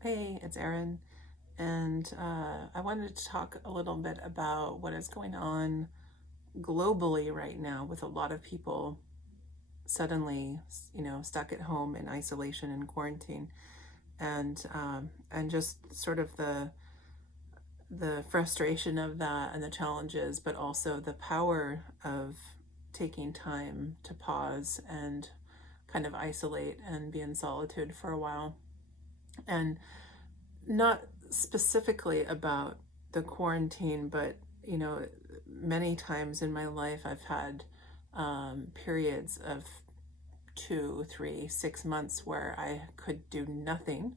Hey, it's Erin, and I wanted to talk a little bit about what is going on globally right now with a lot of people suddenly, stuck at home in isolation and quarantine, and just sort of the frustration of that and the challenges, but also the power of taking time to pause and kind of isolate and be in solitude for a while. And not specifically about the quarantine, but many times in my life I've had periods of 2, 3, 6 months where I could do nothing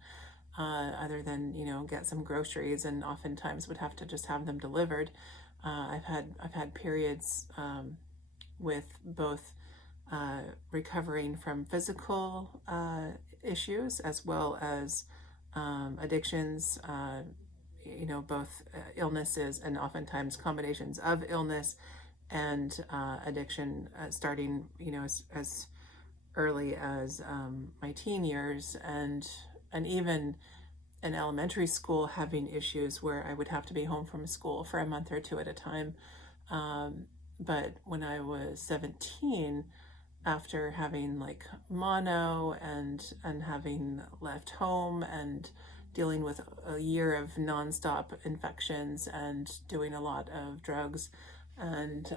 other than get some groceries, and oftentimes would have to just have them delivered. I've had periods with both recovering from physical issues as well as addictions, both illnesses and oftentimes combinations of illness and addiction, starting, as early as my teen years, and even in elementary school having issues where I would have to be home from school for a month or two at a time. But when I was 17, after having like mono and having left home and dealing with a year of nonstop infections and doing a lot of drugs, and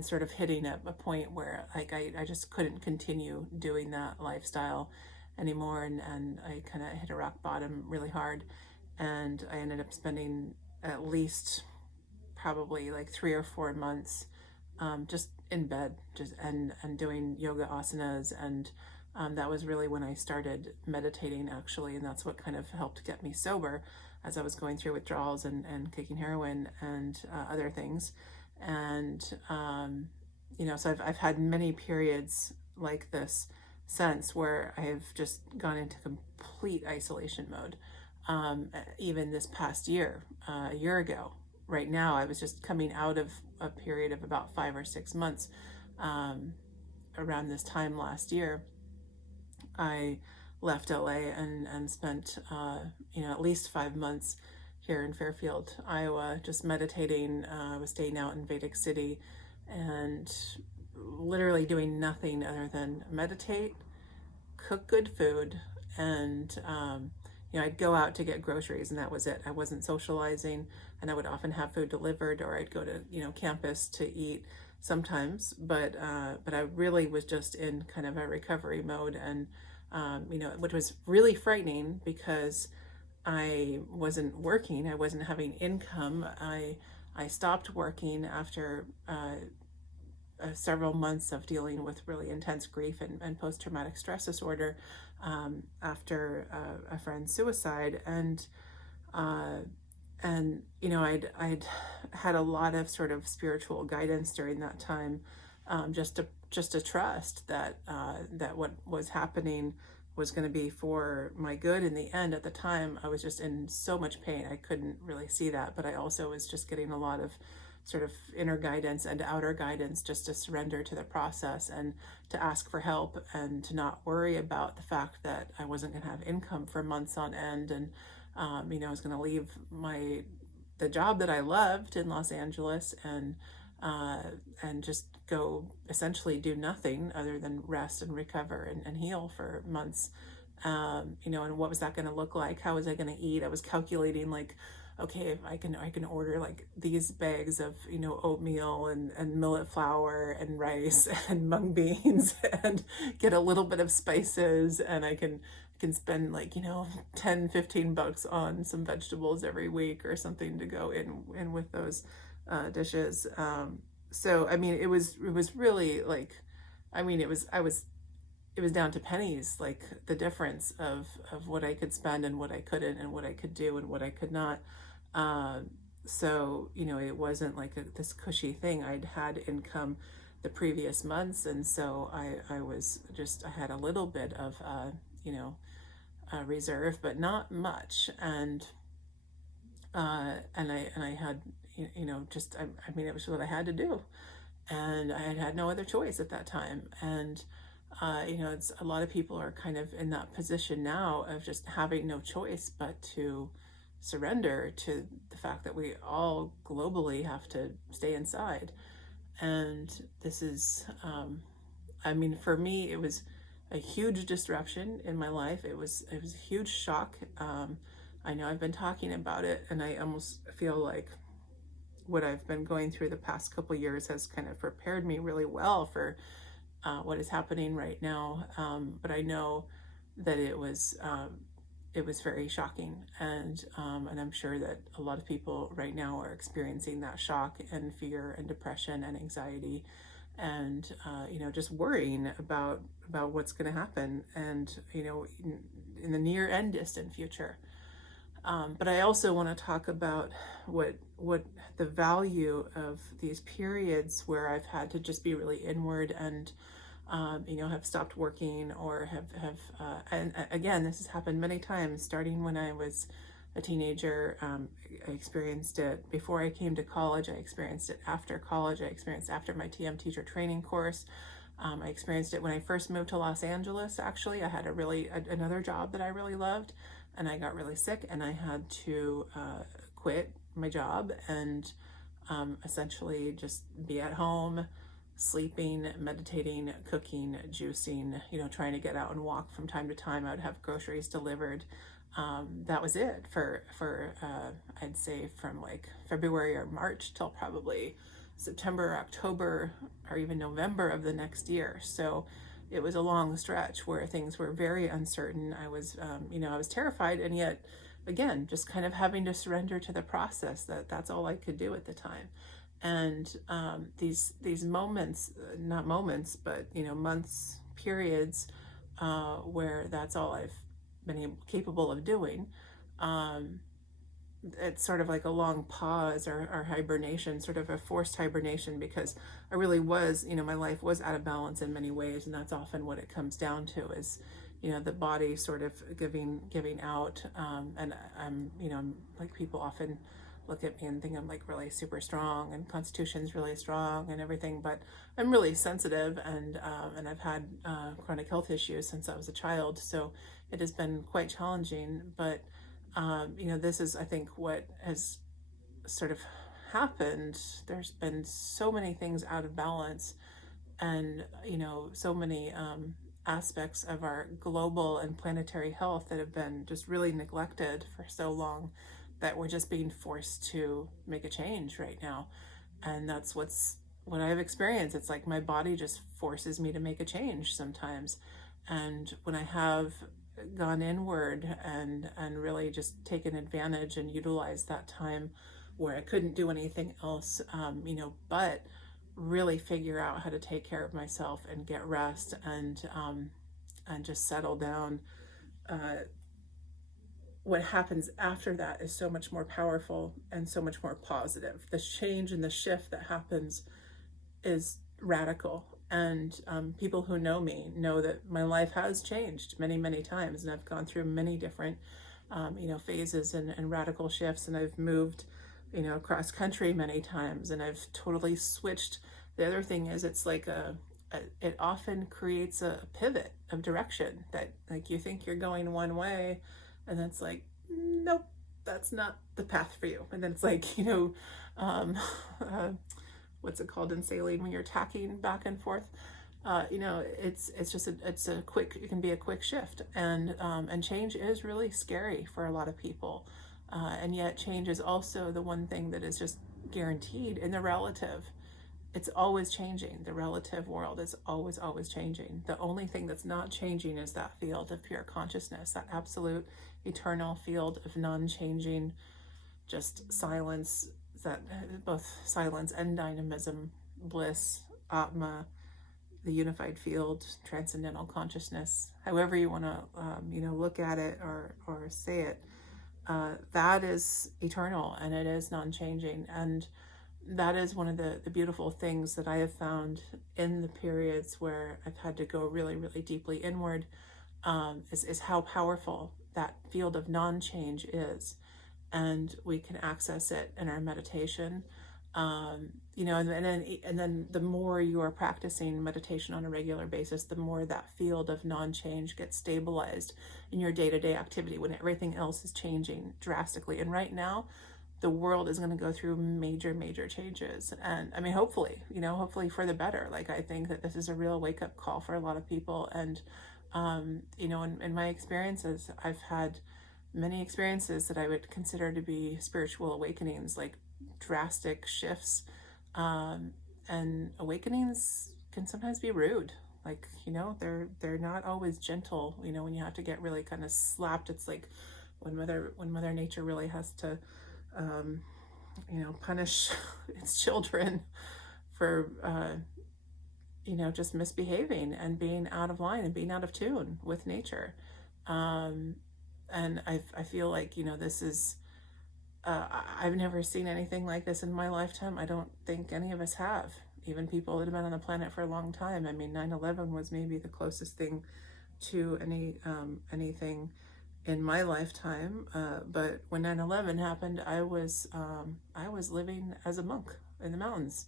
sort of hitting a point where like I just couldn't continue doing that lifestyle anymore, and I kind of hit a rock bottom really hard, and I ended up spending at least probably like 3 or 4 months just in bed, just and doing yoga asanas, and that was really when I started meditating, actually, and that's what kind of helped get me sober as I was going through withdrawals and taking heroin and other things. And so I've had many periods like this since, where I've just gone into complete isolation mode. Even this past year, a year ago, right now, I was just coming out of a period of about 5 or 6 months. Around this time last year, I left LA and spent, at least 5 months here in Fairfield, Iowa, just meditating. I was staying out in Vedic City and literally doing nothing other than meditate, cook good food, and I'd go out to get groceries, and that was it. I wasn't socializing, and I would often have food delivered, or I'd go to campus to eat sometimes. But I really was just in kind of a recovery mode, and which was really frightening because I wasn't working. I wasn't having income. I stopped working after several months of dealing with really intense grief and post-traumatic stress disorder, after a friend's suicide. And I'd had a lot of sort of spiritual guidance during that time, just to trust that what was happening was going to be for my good in the end. At the time, I was just in so much pain, I couldn't really see that, but I also was just getting a lot of sort of inner guidance and outer guidance, just to surrender to the process and to ask for help, and to not worry about the fact that I wasn't going to have income for months on end. And I was going to leave the job that I loved in Los Angeles, uh, and just go essentially do nothing other than rest and recover and heal for months. And what was that going to look like? How was I going to eat? I was calculating, like, okay, if I can order like these bags of oatmeal and millet flour and rice and mung beans and get a little bit of spices, and I can spend like 10, 15 bucks on some vegetables every week or something to go in with those dishes. So I mean, it was really like, I mean, it was down to pennies, like the difference of what I could spend and what I couldn't, and what I could do and what I could not. uh, so it wasn't like this cushy thing. I'd had income the previous months, and so I had a little bit of you know reserve, but not much. And I had, just, I mean, it was what I had to do, and I had no other choice at that time. And It's a lot of people are kind of in that position now of just having no choice but to surrender to the fact that we all globally have to stay inside. And this is, I mean, for me, it was a huge disruption in my life. It was a huge shock. I know I've been talking about it, and I almost feel like what I've been going through the past couple years has kind of prepared me really well for what is happening right now. But I know that it was very shocking, and I'm sure that a lot of people right now are experiencing that shock and fear and depression and anxiety, and just worrying about what's going to happen, and in the near and distant future. But I also want to talk about what the value of these periods where I've had to just be really inward and have stopped working, or and again, this has happened many times, starting when I was a teenager. I experienced it before I came to college. I experienced it after college. I experienced it after my TM teacher training course. I experienced it when I first moved to Los Angeles. Actually, I had another job that I really loved, and I got really sick, and I had to quit my job and essentially just be at home, sleeping, meditating, cooking, juicing, trying to get out and walk from time to time. I would have groceries delivered. That was it for I'd say from like February or March till probably September, October, or even November of the next year. So it was a long stretch where things were very uncertain. I was, I was terrified, and yet, again, just kind of having to surrender to the process. That's all I could do at the time. And these moments, not moments, but months, periods, where that's all I've been capable of doing. It's sort of like a long pause, or hibernation, sort of a forced hibernation, because I really was, my life was out of balance in many ways, and that's often what it comes down to is, the body sort of giving out, and I'm like, people often look at me and think I'm like really super strong and constitution's really strong and everything, but I'm really sensitive, and I've had chronic health issues since I was a child, so it has been quite challenging. But this is, I think, what has sort of happened. There's been so many things out of balance, and so many aspects of our global and planetary health that have been just really neglected for so long, that we're just being forced to make a change right now. And that's what I've experienced. It's like my body just forces me to make a change sometimes. And when I have gone inward and really just taken advantage and utilized that time where I couldn't do anything else, but really figure out how to take care of myself and get rest and just settle down. What happens after that is so much more powerful and so much more positive. The change and the shift that happens is radical. And people who know me know that my life has changed many, many times, and I've gone through many different, phases and radical shifts, and I've moved, across country many times, and I've totally switched. The other thing is, it's like it often creates a pivot of direction, that like you think you're going one way, and then it's like, nope, that's not the path for you. And then it's like, what's it called in sailing when you're tacking back and forth? It's just it can be a quick shift, and change is really scary for a lot of people, and yet change is also the one thing that is just guaranteed in the relative. It's always changing. The relative world is always, always changing. The only thing that's not changing is that field of pure consciousness, that absolute eternal field of non-changing, just silence, that both silence and dynamism, bliss, Atma, the unified field, transcendental consciousness, however you want to, look at it or say it, that is eternal, and it is non-changing. And that is one of the beautiful things that I have found in the periods where I've had to go really, really deeply inward, is how powerful that field of non-change is. And we can access it in our meditation. and then the more you are practicing meditation on a regular basis, the more that field of non-change gets stabilized in your day-to-day activity when everything else is changing drastically. And right now, the world is going to go through major changes, and I mean, hopefully for the better. Like, I think that this is a real wake-up call for a lot of people. And in my experiences, I've had many experiences that I would consider to be spiritual awakenings, like drastic shifts. And awakenings can sometimes be rude. Like, they're not always gentle. When you have to get really kind of slapped, it's like when Mother Nature really has to punish its children for just misbehaving and being out of line and being out of tune with nature. And I feel like this is I've never seen anything like this in my lifetime. I don't think any of us have, even people that have been on the planet for a long time. I mean, 9/11 was maybe the closest thing to anything in my lifetime. But when 9/11 happened, I was living as a monk in the mountains,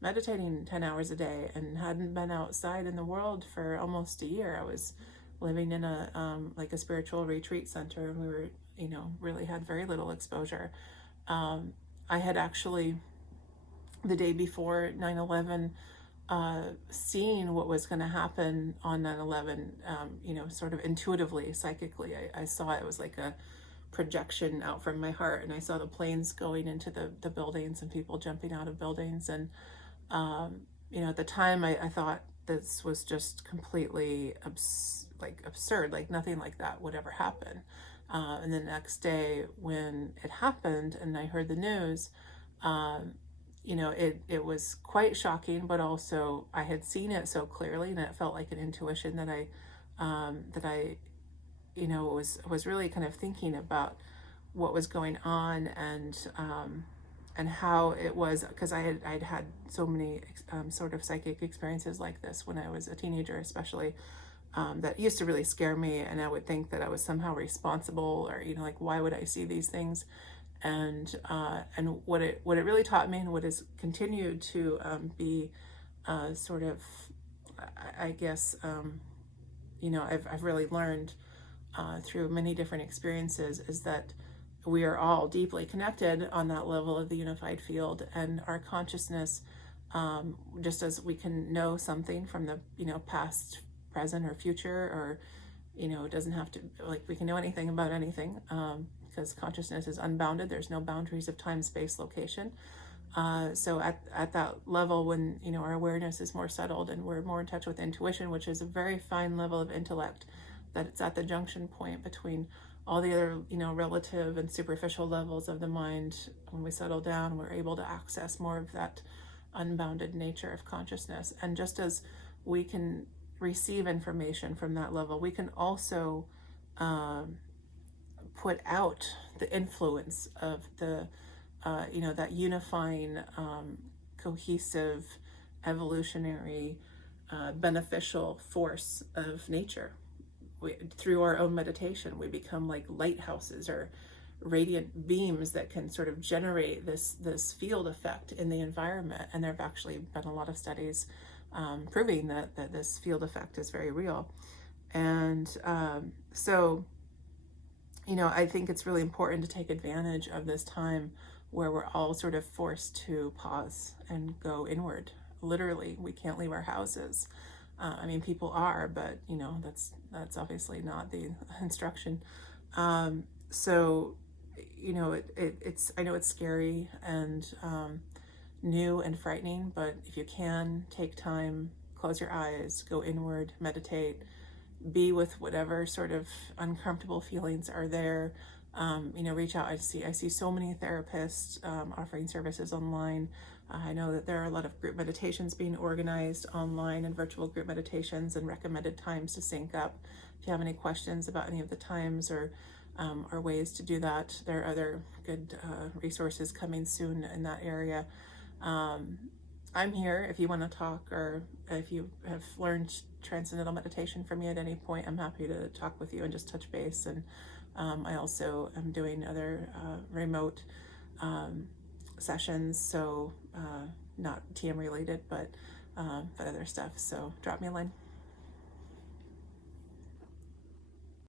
meditating 10 hours a day, and hadn't been outside in the world for almost a year. I was living in a spiritual retreat center, and we were, really had very little exposure. I had actually, the day before 9/11, seeing what was going to happen on 9/11, sort of intuitively, psychically. I saw it was like a projection out from my heart, and I saw the planes going into the buildings and people jumping out of buildings. And at the time, I thought this was just completely absurd, like nothing like that would ever happen. And the next day when it happened and I heard the news, it was quite shocking, but also I had seen it so clearly, and it felt like an intuition that I was really kind of thinking about what was going on, and how it was, because I'd had so many sort of psychic experiences like this when I was a teenager, especially, that used to really scare me, and I would think that I was somehow responsible, or like, why would I see these things? And what it really taught me, and what has continued to be sort of, I guess, I've really learned through many different experiences, is that we are all deeply connected on that level of the unified field, and our consciousness, just as we can know something from the past, present, or future, or it doesn't have to, like, we can know anything about anything, because consciousness is unbounded. There's no boundaries of time, space, location. So at that level, when our awareness is more settled and we're more in touch with intuition, which is a very fine level of intellect, that it's at the junction point between all the other relative and superficial levels of the mind. When we settle down, we're able to access more of that unbounded nature of consciousness. And just as we can receive information from that level, we can also put out the influence of the that unifying, cohesive, evolutionary, beneficial force of nature. Through our own meditation, we become like lighthouses, or radiant beams that can sort of generate this field effect in the environment. And there have actually been a lot of studies proving that this field effect is very real. And so I think it's really important to take advantage of this time where we're all sort of forced to pause and go inward. Literally, we can't leave our houses. I mean, people are, but that's obviously not the instruction. So it's, I know it's scary and new and frightening, but if you can take time, close your eyes, go inward, meditate, be with whatever sort of uncomfortable feelings are there. Reach out. I see so many therapists offering services online. I know that there are a lot of group meditations being organized online, and virtual group meditations, and recommended times to sync up. If you have any questions about any of the times or ways to do that, there are other good resources coming soon in that area. I'm here if you want to talk, or if you have learned transcendental meditation from me at any point. I'm happy to talk with you and just touch base. And I also am doing other remote sessions. So not TM related, but other stuff. So drop me a line.